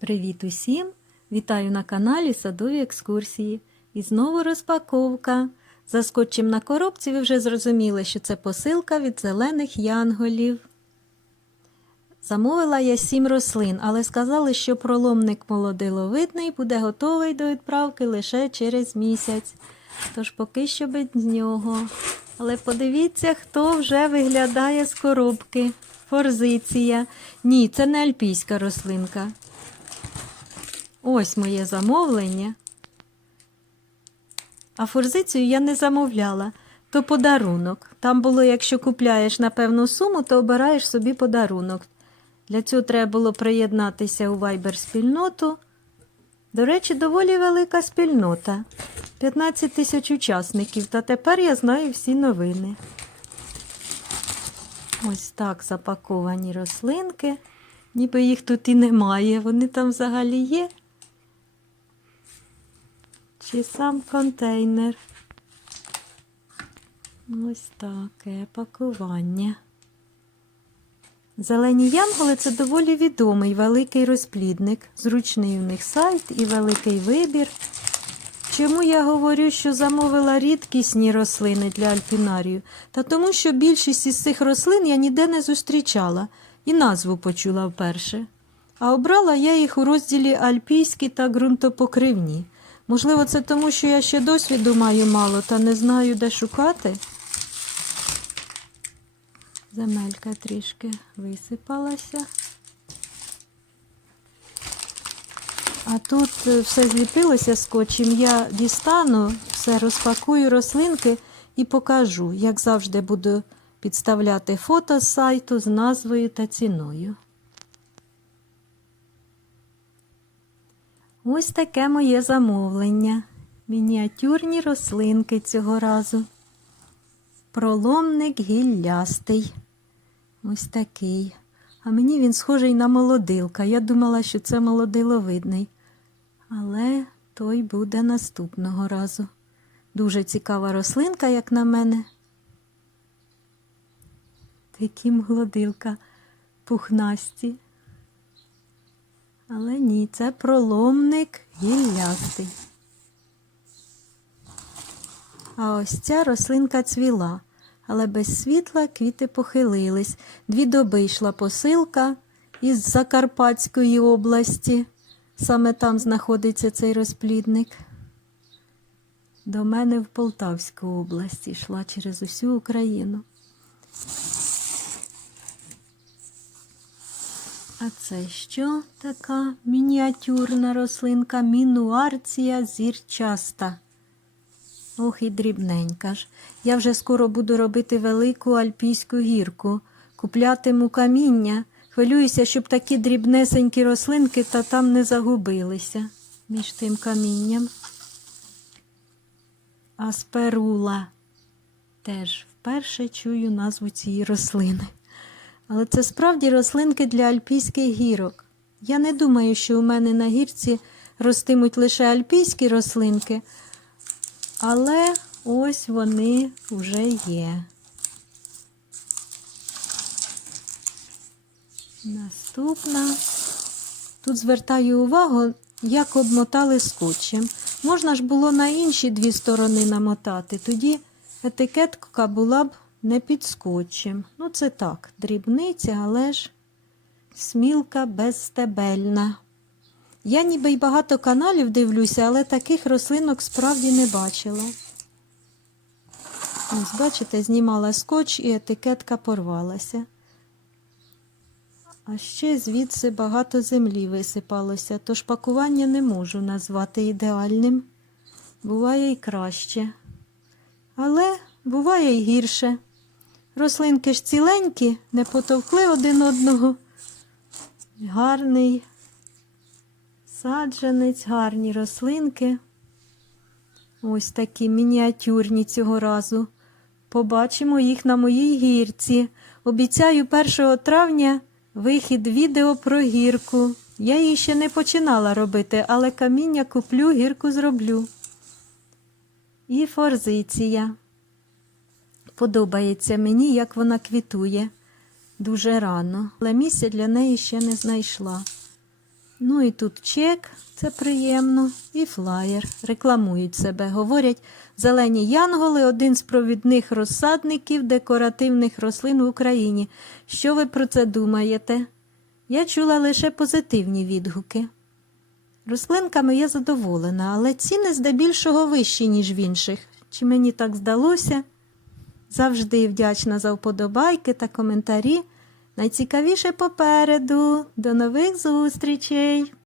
Привіт усім! Вітаю на каналі Садові екскурсії. І знову розпаковка. За скотчем на коробці ви вже зрозуміли, що це посилка від зелених янголів. Замовила я сім рослин, але сказали, що проломник молодиловидний буде готовий до відправки лише через місяць. Тож поки що без нього. Але подивіться, хто вже виглядає з коробки. Форзиція. Ні, це не альпійська рослинка. Ось моє замовлення. А форзицію я не замовляла. То подарунок. Там було, якщо купляєш на певну суму, то обираєш собі подарунок. Для цього треба було приєднатися у Viber спільноту. До речі, доволі велика спільнота. 15 тисяч учасників. Та тепер я знаю всі новини. Ось так запаковані рослинки. Ніби їх тут і немає. Вони там взагалі є. Чи сам контейнер? Ось таке пакування. Зелені янголи це доволі відомий великий розплідник. Зручний у них сайт і великий вибір. Чому я говорю, що замовила рідкісні рослини для альпінарію? Та тому, що більшість із цих рослин я ніде не зустрічала і назву почула вперше. А обрала я їх у розділі альпійські та ґрунтопокривні. Можливо, це тому, що я ще досвіду маю мало та не знаю, де шукати. Земелька трішки висипалася. А тут е, все зліпилося скотчем. Я дістану, все розпакую рослинки і покажу. Як завжди, буду підставляти фото з сайту з назвою та ціною. Ось таке моє замовлення. Мініатюрні рослинки цього разу. Проломник гіллястий. Ось такий. А мені він схожий на молодилка. Я думала, що це молодиловидний. Але той буде наступного разу. Дуже цікава рослинка, як на мене. Такі молодилка пухнасті. Але ні, це проломник гіллястий. А ось ця рослинка цвіла, але без світла квіти похилились. Дві доби йшла посилка із Закарпатської області. Саме там знаходиться цей розплідник. До мене в Полтавську область йшла через усю Україну. А це що така мініатюрна рослинка мінуарція зірчаста. Ох і дрібненька ж. Я вже скоро буду робити велику альпійську гірку, куплятиму каміння. Хвилююся, щоб такі дрібнесенькі рослинки та там не загубилися між тим камінням. Асперула. Теж вперше чую назву цієї рослини. Але це справді рослинки для альпійських гірок. Я не думаю, що у мене на гірці ростимуть лише альпійські рослинки, але ось вони вже є. Наступна. Тут звертаю увагу, як обмотали скотчем. Можна ж було на інші дві сторони намотати, тоді етикетка була б не під скотчем. Ну, це так, дрібниця, але ж смілка безстебельна. Я ніби й багато каналів дивлюся, але таких рослинок справді не бачила. Ось, бачите, знімала скотч і етикетка порвалася. А ще звідси багато землі висипалося, тож пакування не можу назвати ідеальним. Буває й краще. Але буває й гірше. Рослинки ж ціленькі, не потовкли один одного. Гарний саджанець, гарні рослинки. Ось такі мініатюрні цього разу. Побачимо їх на моїй гірці. Обіцяю 1 травня вихід відео про гірку. Я її ще не починала робити, але каміння куплю, гірку зроблю. І форзиція. Подобається мені, як вона квітує дуже рано, але місця для неї ще не знайшла. Ну і тут чек, це приємно, і флаєр. Рекламують себе. Говорять, зелені янголи один з провідних розсадників декоративних рослин в Україні. Що ви про це думаєте? Я чула лише позитивні відгуки. Рослинками я задоволена, але ціни здебільшого вищі, ніж в інших. Чи мені так здалося? Завжди вдячна за вподобайки та коментарі. Найцікавіше попереду. До нових зустрічей!